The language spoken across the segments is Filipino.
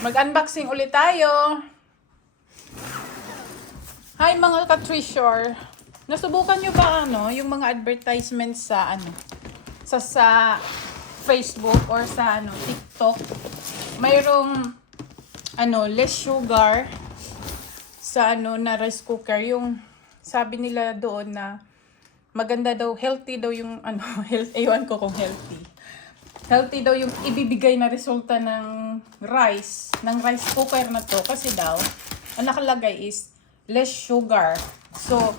Mag-unboxing ulit tayo. Hi mga ka-treasure. Nasubukan nyo ba yung mga advertisements sa sa Facebook or sa TikTok? Mayroong less sugar sa na rice cooker. Yung sabi nila doon na maganda daw, healthy daw yung health, ewan ko kung healthy. Healthy daw yung ibibigay na resulta ng rice cooker na to kasi daw ang nakalagay is less sugar. So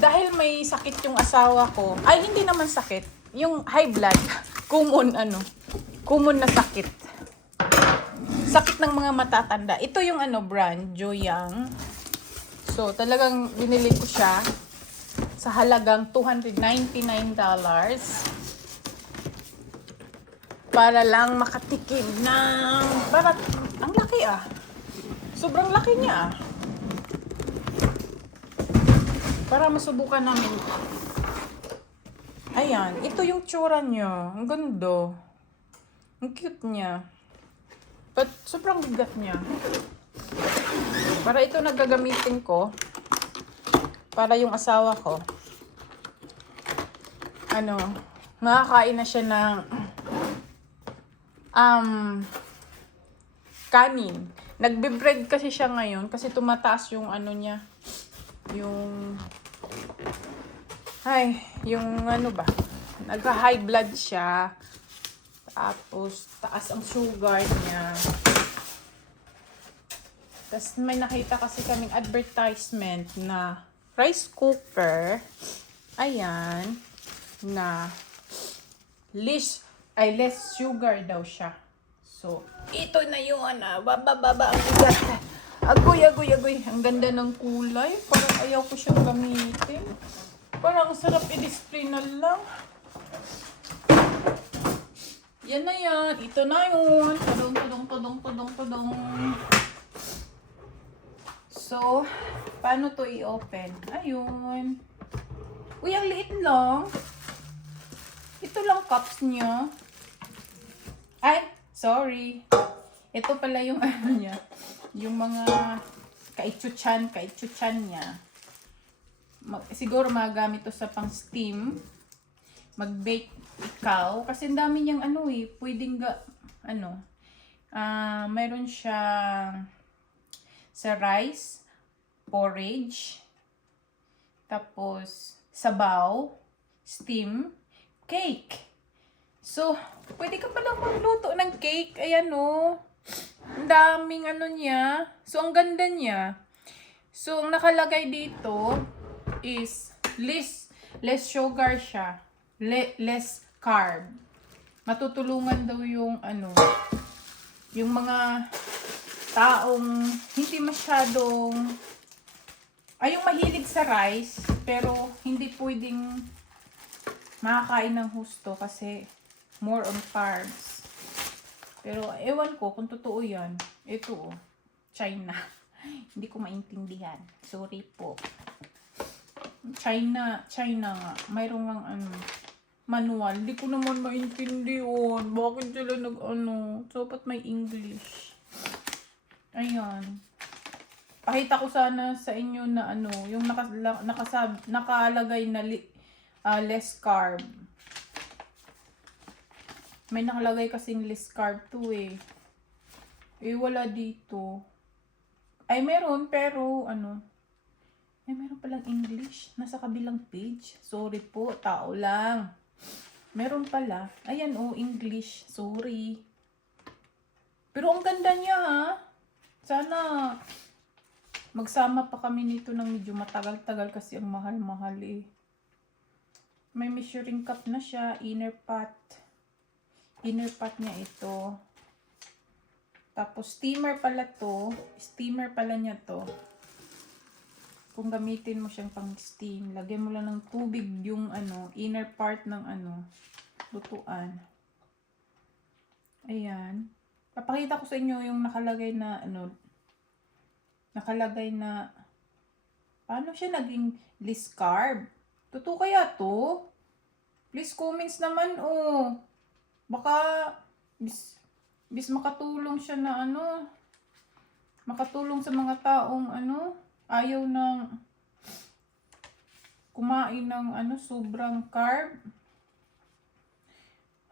dahil may sakit yung asawa ko, ay hindi naman sakit, yung high blood, common na sakit. Sakit ng mga matatanda. Ito yung brand, Joyoung. So talagang binili ko siya sa halagang $299 para lang makatikim ng ang laki sobrang laki niya para masubukan namin. Ayan, ito yung tsura niya, ang ganda, ang cute niya, but sobrang bigat niya. Para ito nagagamitin ko para yung asawa ko nakakain na siya ng kanin. Nagbe-bread kasi siya ngayon kasi tumataas yung niya. Yung nagka-high blood siya. Tapos taas ang sugar niya. Tapos may nakita kasi kaming advertisement na rice cooker. Ayan, na less sugar daw siya. So, ito na yun baba ang bigat. Agoy. Ang ganda ng kulay. Parang ayaw ko siyang gamitin. Parang sarap i-display na lang. Yan na yan. Ito na yun. Tudong. So, paano to i-open? Ayun. Uy, ang liit lang. Ito lang cups niya. Ay, sorry. Ito pala yung niya. Yung mga kaitsuchan niya. Siguro magagamit to sa pang steam. Mag-bake ikaw. Kasi ang dami niyang pwedeng mayroon siyang sa rice, porridge, tapos sabaw, steam, cake. So, pwede ka palang magluto ng cake. Ayan ang daming niya. So, ang ganda niya. So, ang nakalagay dito is less sugar siya. Less carb. Matutulungan daw yung yung mga taong hindi masyadong yung mahilig sa rice pero hindi pwedeng makakain ng husto kasi more on carbs. Pero ewan ko kung totoo yan. Ito China. Hindi ko maintindihan. Sorry po. China nga. Mayroong manual. Hindi ko naman maintindihan. Bakit sila dapat may English. Ayan. Pakita ko sana sa inyo na yung nakalagay na less carb. May nakalagay kasing less carb to wala dito. Ay meron pero meron palang English nasa kabilang page. Sorry po, tao lang. Meron pala. Ayan English. Sorry. Pero ang ganda niya Sana magsama pa kami nito ng medyo matagal-tagal kasi ang mahal-mahal May measuring cup na siya, inner pot. Inner pot niya ito. Tapos steamer pala to. Steamer pala niya to. Kung gamitin mo siyang pang steam, lagyan mo lang ng tubig yung inner part ng lutuan. Ayan. Papakita ko sa inyo yung nakalagay na paano siya naging less carb? Totoo kaya to? Please comments naman baka bis makatulong siya na makatulong sa mga taong ayaw ng kumain ng sobrang carb.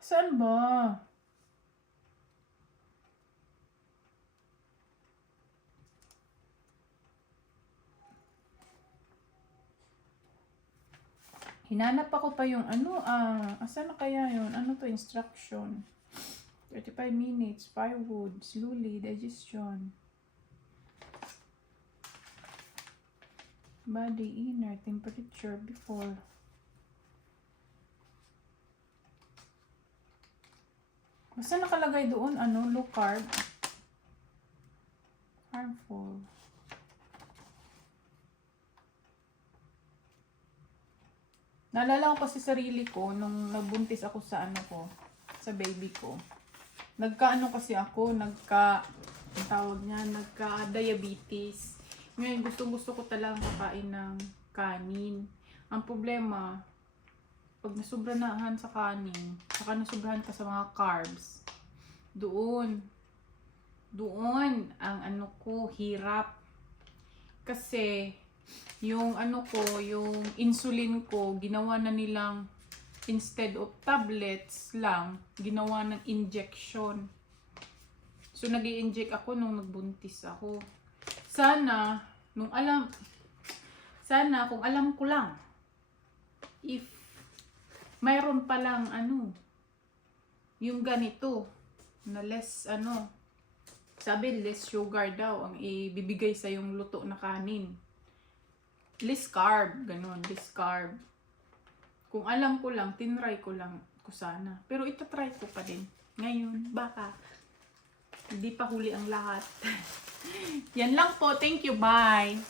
Saan ba? Hinanap ako pa yung asan na kaya yun? Ano to, instruction? 35 minutes, firewood, slowly, digestion. Body, inner, temperature, before. Basta nakalagay doon, low carb. Harmful. Naalala ko kasi sarili ko nung nabuntis ako sa sa baby ko. Kasi ako, nagka-diabetes. Ngayon, gusto ko talagang kakain ng kanin. Ang problema, pag nasubranahan sa kanin, saka nasubrahan ka sa mga carbs, doon ang hirap. Kasi, yung yung insulin ko, ginawa na nilang instead of tablets lang, ginawa ng injection. So, nag-i-inject ako nung nagbuntis ako. Sana, kung alam ko lang, if mayroon palang yung ganito, na less sabi less sugar daw ang ibibigay sa yung luto na kanin. Less carb, ganun, less carb. Kung alam ko lang, tinry ko lang ko sana. Pero itatry ko pa din. Ngayon, baka hindi pa huli ang lahat. Yan lang po. Thank you. Bye.